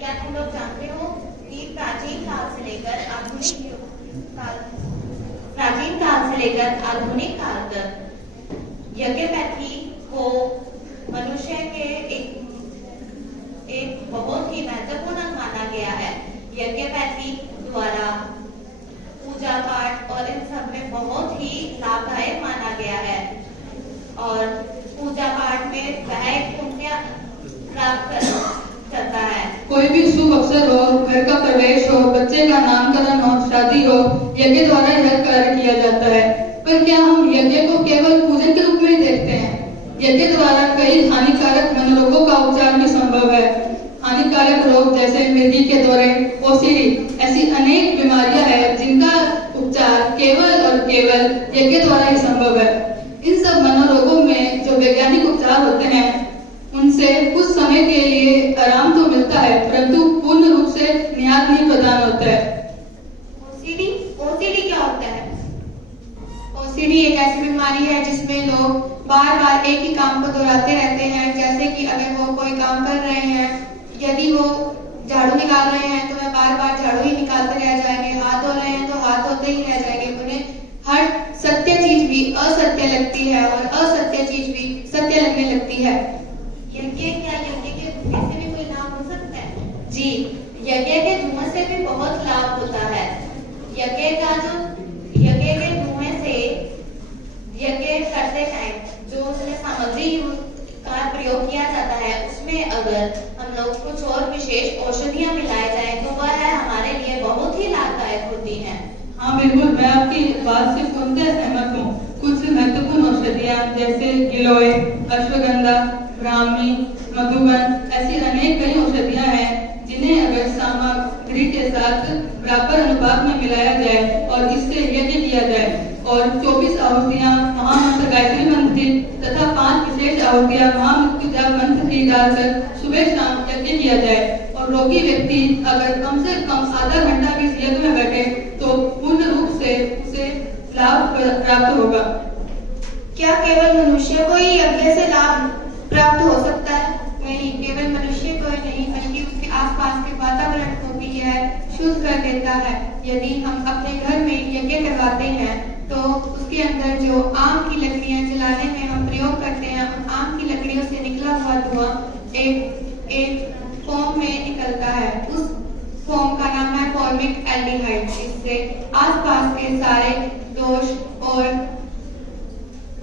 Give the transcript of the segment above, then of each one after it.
क्या तुम लोग जानते हो कि प्राचीन काल से लेकर आधुनिक काल तक यज्ञपैथी को मनुष्य के एक बहुत ही महत्वपूर्ण माना गया है। यज्ञपैथी द्वारा पूजा पाठ और इन सब में बहुत ही लाभदायक माना गया है और पूजा पाठ में वह पुण्य प्राप्त करता है। कोई भी शुभ अवसर हो, घर का प्रवेश हो, बच्चे का नामकरण हो, शादी हो, यज्ञ द्वारा यह कार्य किया जाता है। पर क्या हम यज्ञ को केवल पूजन के रूप में ही देखते हैं? यज्ञ द्वारा कई हानिकारक मनोरोगों का उपचार भी संभव है। हानिकारक रोग जैसे मृगी के दौरे, ओसीडी, ऐसी अनेक बीमारियां हैं जिनका उपचार केवल और केवल यज्ञ द्वारा ही संभव है। इन सब मनोरोगों में जो वैज्ञानिक उपचार होते हैं उनसे कुछ समय के लिए आराम तो मिलता है, परंतु पूर्ण रूप से नियात नहीं प्रदान होता है। ओसीडी क्या होता है? ओसीडी एक ऐसी बीमारी है जिसमें लोग बार बार एक ही काम को दोहराते रहते हैं। जैसे कि अगर वो कोई काम कर रहे हैं, यदि वो झाड़ू निकाल रहे हैं तो वह बार बार झाड़ू ही निकालते रह जाएंगे, हाथ धो रहे हैं तो हाथ धोते ही रह जाएंगे। उन्हें हर सत्य चीज भी असत्य लगती है और असत्य चीज भी सत्य लगने लगती है। यज्ञ के धुएं से भी कोई लाभ हो सकता है? जी, यज्ञ के धुएं से भी बहुत लाभ होता है। यज्ञ के धुएं से यज्ञ करते टाइम जो उसमें सामग्री का प्रयोग किया जाता है उसमें अगर हम लोग कुछ और विशेष औषधियां मिलाए जाए तो वह हमारे लिए बहुत ही लाभदायक होती हैं। हाँ बिल्कुल, मैं आपकी बात से पूर्णतः सहमत हूँ। कुछ महत्वपूर्ण औषधियाँ जैसे गिलोय, अश्वगंधा, ब्राह्मी, मधुबन, ऐसी अनेक कई औषधियाँ हैं जिन्हें अगर सामग्री के साथ बराबर अनुपात में मिलाया जाए और इससे यज्ञ किया जाए और 24 आहुतियाँ महामंत्र गायत्री मंत्र की तथा 5 विशेष आहुतियाँ महामृत्युंजय मंत्र की डालकर सुबह शाम यज्ञ किया जाए और रोगी व्यक्ति अगर कम से कम आधा घंटा भी इस यज्ञ में बैठे तो पूर्ण रूप से उसे लाभ प्राप्त होगा। क्या केवल मनुष्य को ही यज्ञ से लाभ प्राप्त हो सकता है? नहीं, केवल मनुष्य को ही नहीं बल्कि उसके आसपास के वातावरण को भी यह शुद्ध कर देता है। यदि हम अपने घर में यज्ञ करवाते हैं तो उसके अंदर जो आम की लकड़ियां जलाने में हम प्रयोग करते हैं, उन आम की लकड़ियों से निकला हुआ धुआं एक फोम में निकलता है। उस फोम का नाम है फॉर्मिक एल्डिहाइड। इससे आसपास के सारे दोष और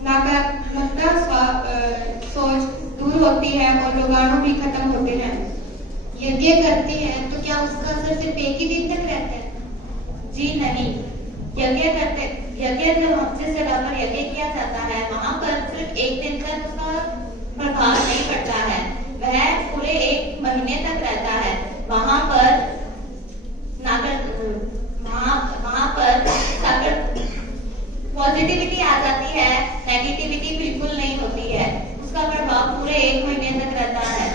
नकारात्मकता सोच दूर होती है और रोगाणु भी खत्म होते हैं। यज्ञ करते हैं तो क्या उसका असर सिर्फ एक ही दिन तक रहता है? जी नहीं, यज्ञ जब जिस जगह पर यज्ञ किया जाता है वहां पर सिर्फ एक दिन तक उसका प्रभाव नहीं पड़ता है, वह पूरे 1 महीने तक रहता है। वहां पर पॉजिटिविटी आ जाती है, नेगेटिविटी बिल्कुल नहीं होती है, उसका प्रभाव पूरे 1 महीने तक रहता है।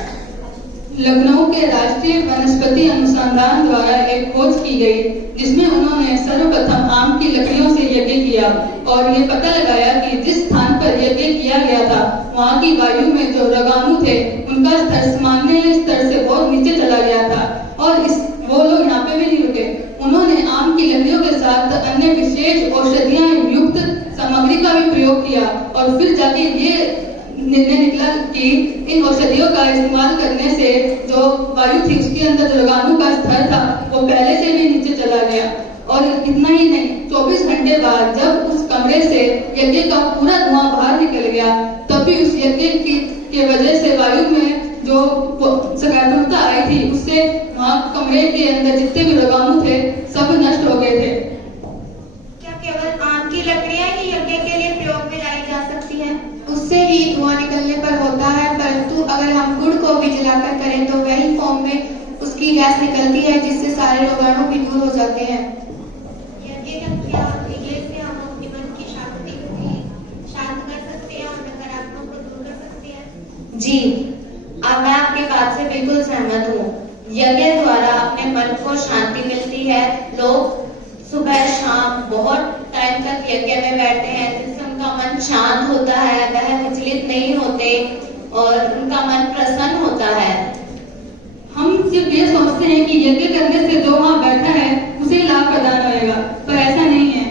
लखनऊ के राष्ट्रीय वनस्पति अनुसंधान द्वारा एक खोज की गई जिसमें उन्होंने सर्वप्रथम आम की लकड़ियों से यज्ञ किया और ये पता लगाया कि जिस स्थान पर यज्ञ किया गया था वहाँ की वायु में जो रोगाणु थे उनका स्तर सामान्य स्तर से बहुत नीचे चला गया था और वो लोग यहाँ पे भी नहीं रुके। उन्होंने आम की लकड़ियों के साथ अन्य विशेष औषधियाँ युक्त सामग्री का भी प्रयोग किया और फिर जाके ये निर्णय निकला कि इन औषधियों का इस्तेमाल करने से जो वायु थी उसके अंदर जो रोगाणु का स्तर था वो पहले से भी नीचे चला गया। और इतना ही नहीं, 24 घंटे बाद जब उस कमरे से यज्ञ का पूरा धुआं बाहर निकल गया तब भी उस यज्ञ की वजह से वायु में जो सकारात्मकता आई थी उससे वहाँ कमरे के अंदर जितने भी रोगाणु थे सब नष्ट हो गए थे। क्या केवल आम की लकड़ियां ही यज्ञ के लिए प्रयोग में लाई जा सकती हैं? उससे ही धुआं निकलने पर होता है, परंतु अगर हम गुड़ को भी जलाकर करें तो वही फॉर्म में उसकी गैस निकलती है जिससे सारे रोगाणु भी दूर हो जाते हैं। यज्ञ का क्रिया से हम अपने मन की शांति को शांत कर सकते हैं और नकारात्मक को दूर कर सकते हैं। जी, अब मैं आपकी बात से बिल्कुल सहमत हूँ। यज्ञ द्वारा अपने मन को शांति मिलती है। लोग सुबह शाम बहुत टाइम तक यज्ञ में बैठते हैं जिससे उनका मन शांत होता है, वह विचलित नहीं होते और उनका मन प्रसन्न होता है। हम सिर्फ ये सोचते हैं कि यज्ञ करने से जो वहाँ बैठा है उसे लाभ प्रदान होएगा, पर ऐसा नहीं है।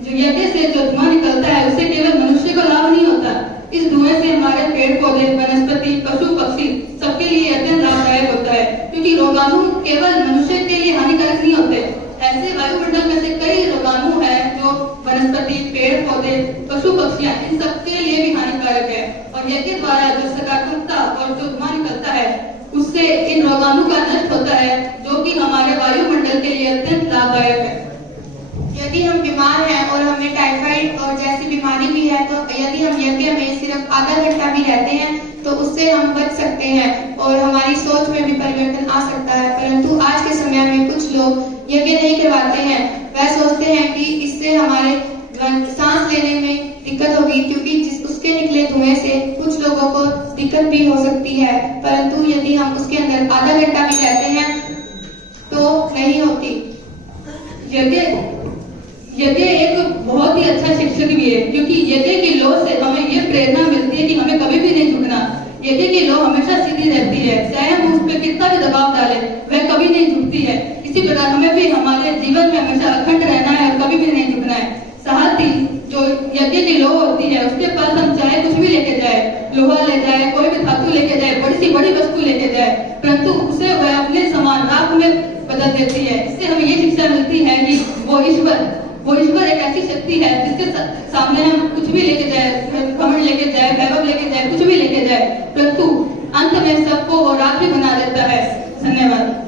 जो यज्ञ से जो धुआं निकलता है उससे केवल मनुष्य को लाभ नहीं होता, इस धुएं से हमारे पेड़ पौधे, वनस्पति, पशु पक्षी सबके लिए अत्यंत लाभदायक होता है, क्योंकि रोगाणु केवल मनुष्य के लिए हानिकारक नहीं होते। ऐसे वायुमंडल में से कई रोगाणु हैं जो वनस्पति, पेड़ पौधे, पशु पक्षियां इन सबके लिए भी हानिकारक है, और यज्ञ द्वारा जो सकारात्मकता और जो धुआं निकलता है उससे इन रोगाणु का नष्ट होता है, जो कि हमारे वायुमंडल के लिए अत्यंत लाभदायक है। यदि हम बीमार हैं और हमें टाइफाइड और जैसी बीमारी भी है, तो यदि हम यज्ञ में सिर्फ आधा घंटा भी रहते हैं तो उससे हम बच सकते हैं और हमारी सोच में भी परिवर्तन आ सकता है। परंतु आज के समय में कुछ लोग यज्ञ नहीं करवाते हैं। वह सोचते हैं कि इससे हमारे सांस लेने में दिक्कत होगी, क्योंकि उसके निकले धुएं से कुछ लोगों को दिक्कत भी हो सकती है। परंतु यदि हम उसके अंदर आधा घंटा भी रहते हैं तो नहीं होती। यज्ञ एक बहुत ही अच्छा शिक्षक भी है, क्योंकि यज्ञ की लौ से हमें ये प्रेरणा मिलती है कि हमें कभी भी नहीं झुकना। यज्ञ की लौ हमेशा सीधी रहती है, चाहे हम उस पर कितना भी दबाव डालें वह कभी नहीं झुकती है। इसी प्रकार हमें भी हमारे जीवन में हमेशा अखंड रहना है और कभी भी नहीं झुकना है। साथ ही जो यज्ञ की लौ होती है उसके पास हम चाहे कुछ भी लेके जाए, लोहा ले जाए, कोई भी धातु लेके जाए, बड़ी सी बड़ी वस्तु लेके जाए, परंतु उसे वह अपने समान राख में बदल देती है। इससे हमें ये शिक्षा मिलती है कि वो ईश्वर एक ऐसी शक्ति है जिसके सामने हम कुछ भी लेके जाए, घमंड लेके जाए, वैभव लेके जाए, कुछ भी लेके जाए, परंतु अंत में सबको वो राख ही बना देता है। धन्यवाद।